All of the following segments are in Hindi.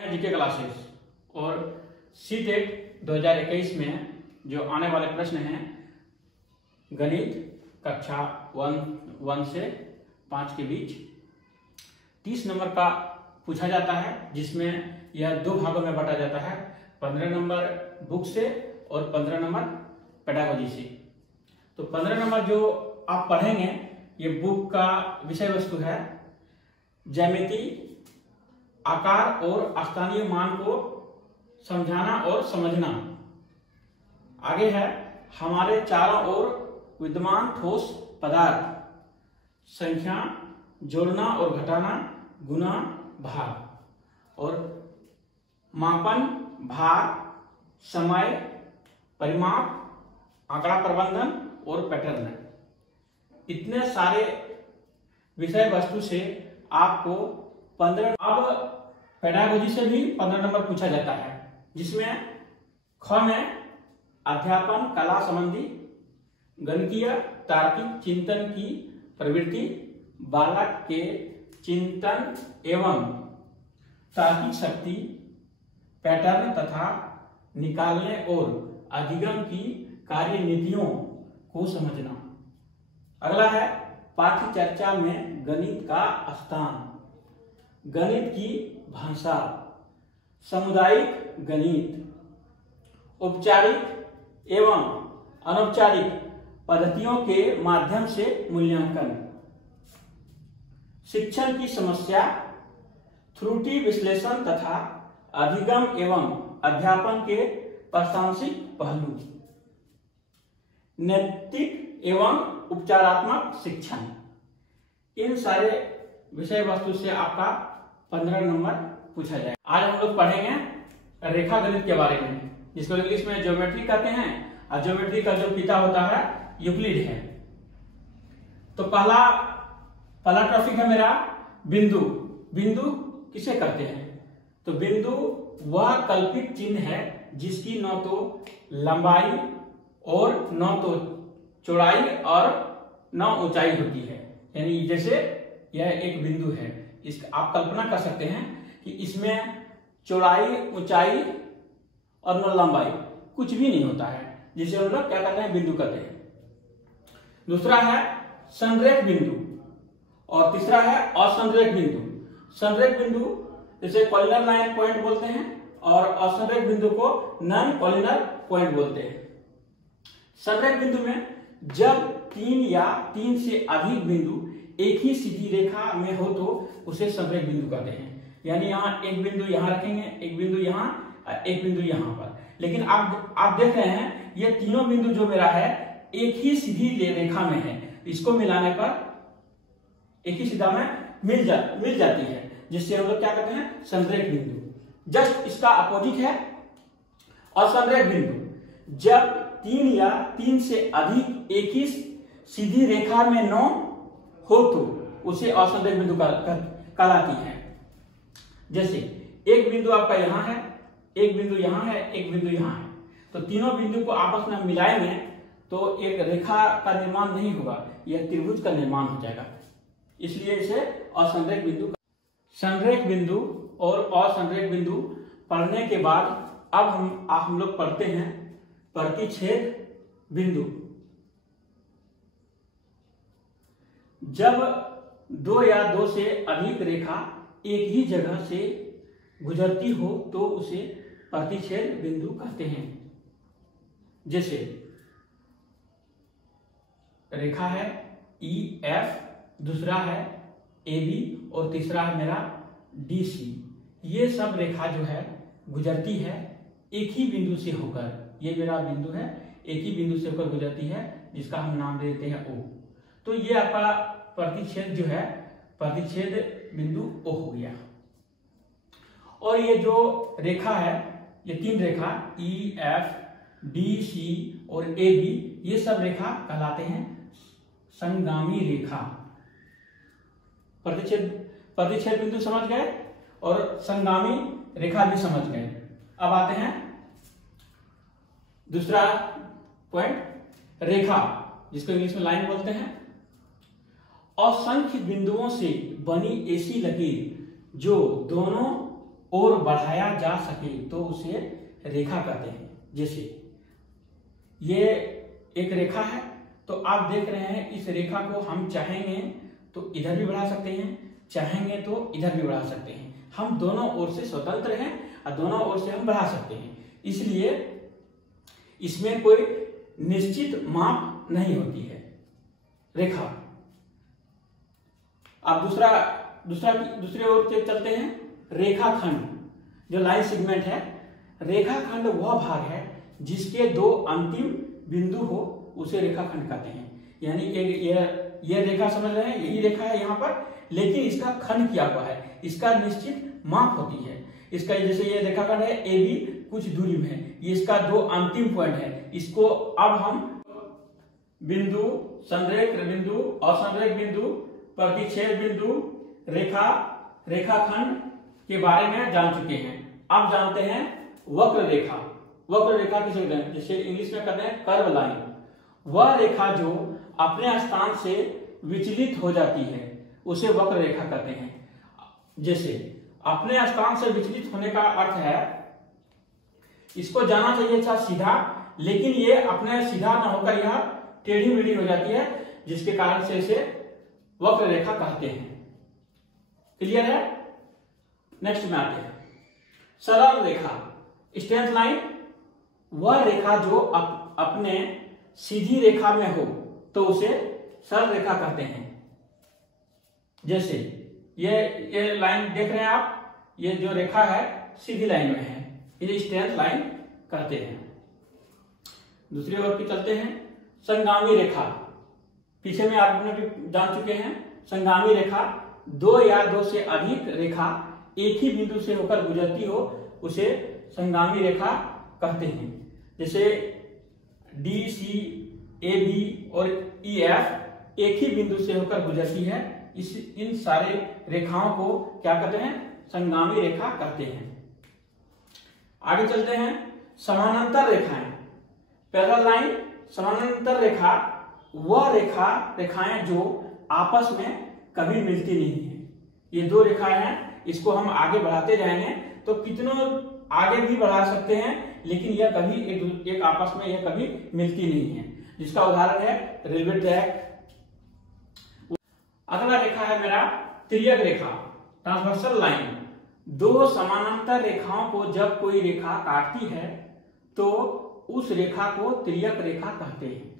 जीके क्लासेस और सीटेट 2021 में जो आने वाले प्रश्न हैं गणित कक्षा 1 से 5 के बीच 30 नंबर का पूछा जाता है, जिसमें यह 2 भागों में बांटा जाता है। 15 नंबर बुक से और 15 नंबर पेडागोजी से। तो 15 नंबर जो आप पढ़ेंगे ये बुक का विषय वस्तु है ज्यामिति, आकार और स्थानीय मान को समझाना और समझना। आगे है हमारे चारों ओर विद्यमान ठोस पदार्थ, संख्या, जोड़ना और घटाना, गुना, भाग और मापन, भार, समय, परिमाप, आंकड़ा प्रबंधन और पैटर्न। इतने सारे विषय वस्तु से आपको 15 अब पेडागोजी से भी 15 नंबर पूछा जाता है, जिसमें ख में अध्यापन कला संबंधी गणितीय तार्किक चिंतन की प्रवृत्ति, बालक के चिंतन एवं तार्किक शक्ति, पैटर्न तथा निकालने और अधिगम की कार्यनीतियों को समझना। अगला है पाठ्य चर्चा में गणित का स्थान, गणित की भाषा, सामुदायिक गणित, औपचारिक एवं अनौपचारिक पद्धतियों के माध्यम से मूल्यांकन, शिक्षण की समस्या, त्रुटि विश्लेषण तथा अधिगम एवं अध्यापन के प्रासंगिक पहलू, नैतिक एवं उपचारात्मक शिक्षण। इन सारे विषय वस्तु से आपका 15 नंबर पूछा जाए। आज हम लोग पढ़ेंगे रेखा गणित के बारे में, जिसको इंग्लिश में ज्योमेट्री कहते हैं, और ज्योमेट्री का जो पिता होता है यूक्लिड है। तो पहला टॉपिक है मेरा बिंदु। बिंदु किसे कहते हैं? तो बिंदु वह कल्पित चिन्ह है जिसकी न तो लंबाई और न तो चौड़ाई और न ऊंचाई होती है। यानी जैसे यह एक बिंदु है, आप कल्पना कर सकते हैं कि इसमें चौड़ाई, ऊंचाई और न लंबाई कुछ भी नहीं होता है, जिसे हम लोग क्या कहते हैं? बिंदु कहते हैं। दूसरा है संरेख बिंदु और तीसरा है असंरेख बिंदु। संरेख बिंदु जैसे कॉलिनर लाइन पॉइंट बोलते हैं और असंरेख बिंदु को नॉन कॉलिनर पॉइंट बोलते हैं। संरेख बिंदु में जब 3 या 3 से अधिक बिंदु एक ही सीधी रेखा में हो तो उसे संरेख बिंदु कहते हैं। यानी यहाँ एक बिंदु यहाँ रखेंगे, एक बिंदु यहाँ, एक बिंदु यहाँ पर। लेकिन आप देख रहे हैं ये तीनों बिंदु जो मेरा है एक ही सीधी रेखा में है, इसको मिलाने पर एक ही सीधा में मिल जाती है, जिससे हम लोग क्या कहते हैं? संरेख बिंदु। जस्ट इसका अपोजिट है असंरेख बिंदु। जब 3 या 3 से अधिक एक ही सीधी रेखा में न हो तो उसे असंरेख बिंदु कहलाती है। जैसे एक बिंदु आपका यहाँ है, एक बिंदु यहाँ है, एक बिंदु यहाँ है, तो तीनों बिंदु को आपस में मिलाएंगे तो एक रेखा का निर्माण नहीं होगा, यह त्रिभुज का निर्माण हो जाएगा। इसलिए इसे असंरेख बिंदु। संरेख बिंदु और असंरेख बिंदु पढ़ने के बाद अब हम लोग पढ़ते हैं प्रतिच्छेद बिंदु। जब 2 या 2 से अधिक रेखा एक ही जगह से गुजरती हो तो उसे प्रतिच्छेद बिंदु कहते हैं। जैसे रेखा है EF, दूसरा है AB और तीसरा है मेरा DC। ये सब रेखा जो है गुजरती है एक ही बिंदु से होकर। ये मेरा बिंदु है, एक ही बिंदु से होकर गुजरती है, जिसका हम नाम दे देते हैं O। तो ये आपका प्रतिच्छेद जो है प्रतिच्छेद बिंदु O हो गया। और ये जो रेखा है, ये 3 रेखा EF, DC और AB, ये सब रेखा कहलाते हैं संगामी रेखा। प्रतिच्छेद बिंदु समझ गए और संगामी रेखा भी समझ गए। अब आते हैं दूसरा पॉइंट, रेखा, जिसको इंग्लिश में लाइन बोलते हैं। असंख्य बिंदुओं से बनी ऐसी लकीर जो दोनों और बढ़ाया जा सके तो उसे रेखा कहते हैं। जैसे ये एक रेखा है, तो आप देख रहे हैं इस रेखा को हम चाहेंगे तो इधर भी बढ़ा सकते हैं, चाहेंगे तो इधर भी बढ़ा सकते हैं। हम दोनों ओर से स्वतंत्र हैं और दोनों ओर से हम बढ़ा सकते हैं, इसलिए इसमें कोई निश्चित माप नहीं होती है रेखा। अब दूसरे ओर से चलते हैं। रेखाखंड, जो लाइन सेगमेंट है, रेखाखंड वह भाग है जिसके दो अंतिम बिंदु हो उसे रेखाखंड कहते हैं। यानी ये रेखा समझ रहे हैं, यही रेखा है यहाँ पर, लेकिन इसका खंड किया हुआ है, इसका निश्चित माप होती है। इसका जैसे ये रेखाखंड है ए बी, कुछ दूरी में है, ये इसका दो अंतिम पॉइंट है। इसको अब हम बिंदु, संरेख बिंदु, असंरेख बिंदु, प्रतिच्छेद बिंदु, रेखाखंड के बारे में जान चुके हैं। अब जानते हैं वक्र रेखा। वक्र रेखा किसे कहते हैं? जैसे इंग्लिश में कहते हैं कर्व लाइन। वह रेखा जो अपने स्थान से विचलित हो जाती है उसे वक्र रेखा कहते हैं। जैसे अपने स्थान से विचलित होने का अर्थ है, इसको जाना चाहिए था सीधा, लेकिन ये अपने सीधा न होकर यह टेढ़ी मेढ़ी हो जाती है, जिसके कारण से इसे वक्र रेखा कहते हैं। क्लियर है? नेक्स्ट में आते हैं सरल रेखा, स्ट्रेट लाइन। वह रेखा जो अपने सीधी रेखा में हो तो उसे सरल रेखा कहते हैं। जैसे ये लाइन देख रहे हैं आप, ये जो रेखा है सीधी लाइन में है, इसे स्ट्रेट लाइन कहते हैं। दूसरी ओर की चलते हैं। संगामी रेखा, पीछे में आपने भी जान चुके हैं। संगामी रेखा, दो या दो से अधिक रेखा एक ही बिंदु से होकर गुजरती हो उसे संगामी रेखा कहते हैं। जैसे डी, सी, ए, बी और ई, एफ एक ही बिंदु से होकर गुजरती है, इन सारे रेखाओं को क्या कहते हैं? संगामी रेखा कहते हैं। आगे चलते हैं। समानांतर रेखाएं, पैरेलल लाइन। समानांतर रेखा वह रेखाएं जो आपस में कभी मिलती नहीं है। ये दो रेखाएं हैं, इसको हम आगे बढ़ाते जाएंगे तो कितनों आगे भी बढ़ा सकते हैं, लेकिन यह कभी एक आपस में यह कभी मिलती नहीं है, जिसका उदाहरण है रेलवे ट्रैक। अगला रेखा है मेरा तिर्यक रेखा, ट्रांसवर्सल लाइन। दो समानांतर रेखाओं को जब कोई रेखा काटती है तो उस रेखा को तिर्यक रेखा कहते हैं।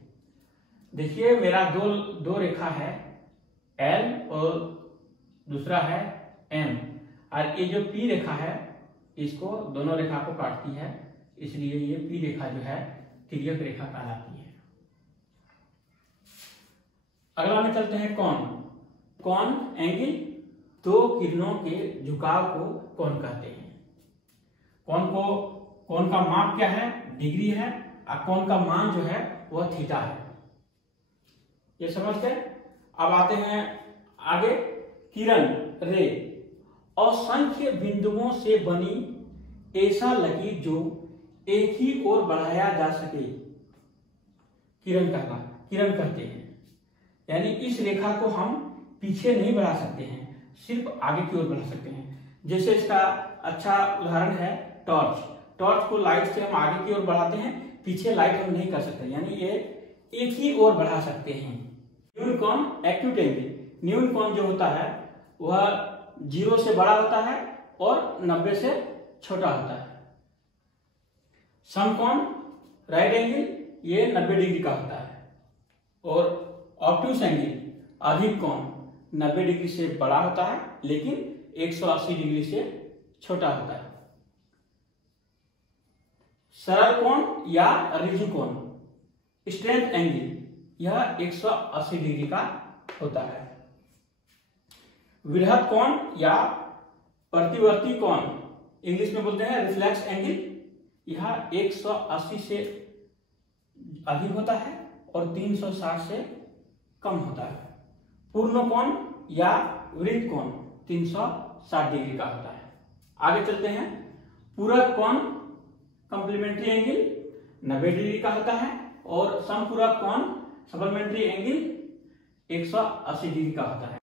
देखिए मेरा दो रेखा है, एल और दूसरा है एम, और ये जो पी रेखा है इसको दोनों रेखा को काटती है, इसलिए ये पी रेखा जो है तिर्यक रेखा कहलाती है। अगला में चलते हैं कोण एंगल, दो किरणों के झुकाव को कोण कहते हैं। कोण का माप क्या है? डिग्री है, और कोण का मान जो है वह थीटा है। ये समझ गए? अब आते हैं आगे। किरण रे, असंख्य बिंदुओं से बनी ऐसा लकीर जो एक ही ओर बढ़ाया जा सके किरण कहते हैं। यानी इस रेखा को हम पीछे नहीं बढ़ा सकते हैं, सिर्फ आगे की ओर बढ़ा सकते हैं। जैसे इसका अच्छा उदाहरण है टॉर्च को लाइट से हम आगे की ओर बढ़ाते हैं, पीछे लाइट हम नहीं कर सकते, यानी ये एक ही ओर बढ़ा सकते हैं। न्यून कोण एक्यूट एंगल, न्यून कोण जो होता है वह 0 से बड़ा होता है और 90 से छोटा होता है। समकोण राइट एंगल, ये 90 डिग्री का होता है, और ऑब्ट्यूस एंगल अधिक कोण 90 डिग्री से बड़ा होता है लेकिन 180 डिग्री से छोटा होता है। सरल कोण या ऋजु कोण, स्ट्रेट एंगल, यह 180 डिग्री का होता है। वृहद कोण या प्रतिवर्ती कोण, इंग्लिश में बोलते हैं रिफ्लेक्स एंगल, यह 180 से अधिक होता है और 360 से कम होता है। पूर्ण कोण या वृत्त कोण 360 डिग्री का होता है। आगे चलते हैं। पूरक कोण कॉम्प्लीमेंट्री एंगल 90 डिग्री का होता है, और समपूरक कोण सप्लीमेंट्री एंगल 180 डिग्री का होता है।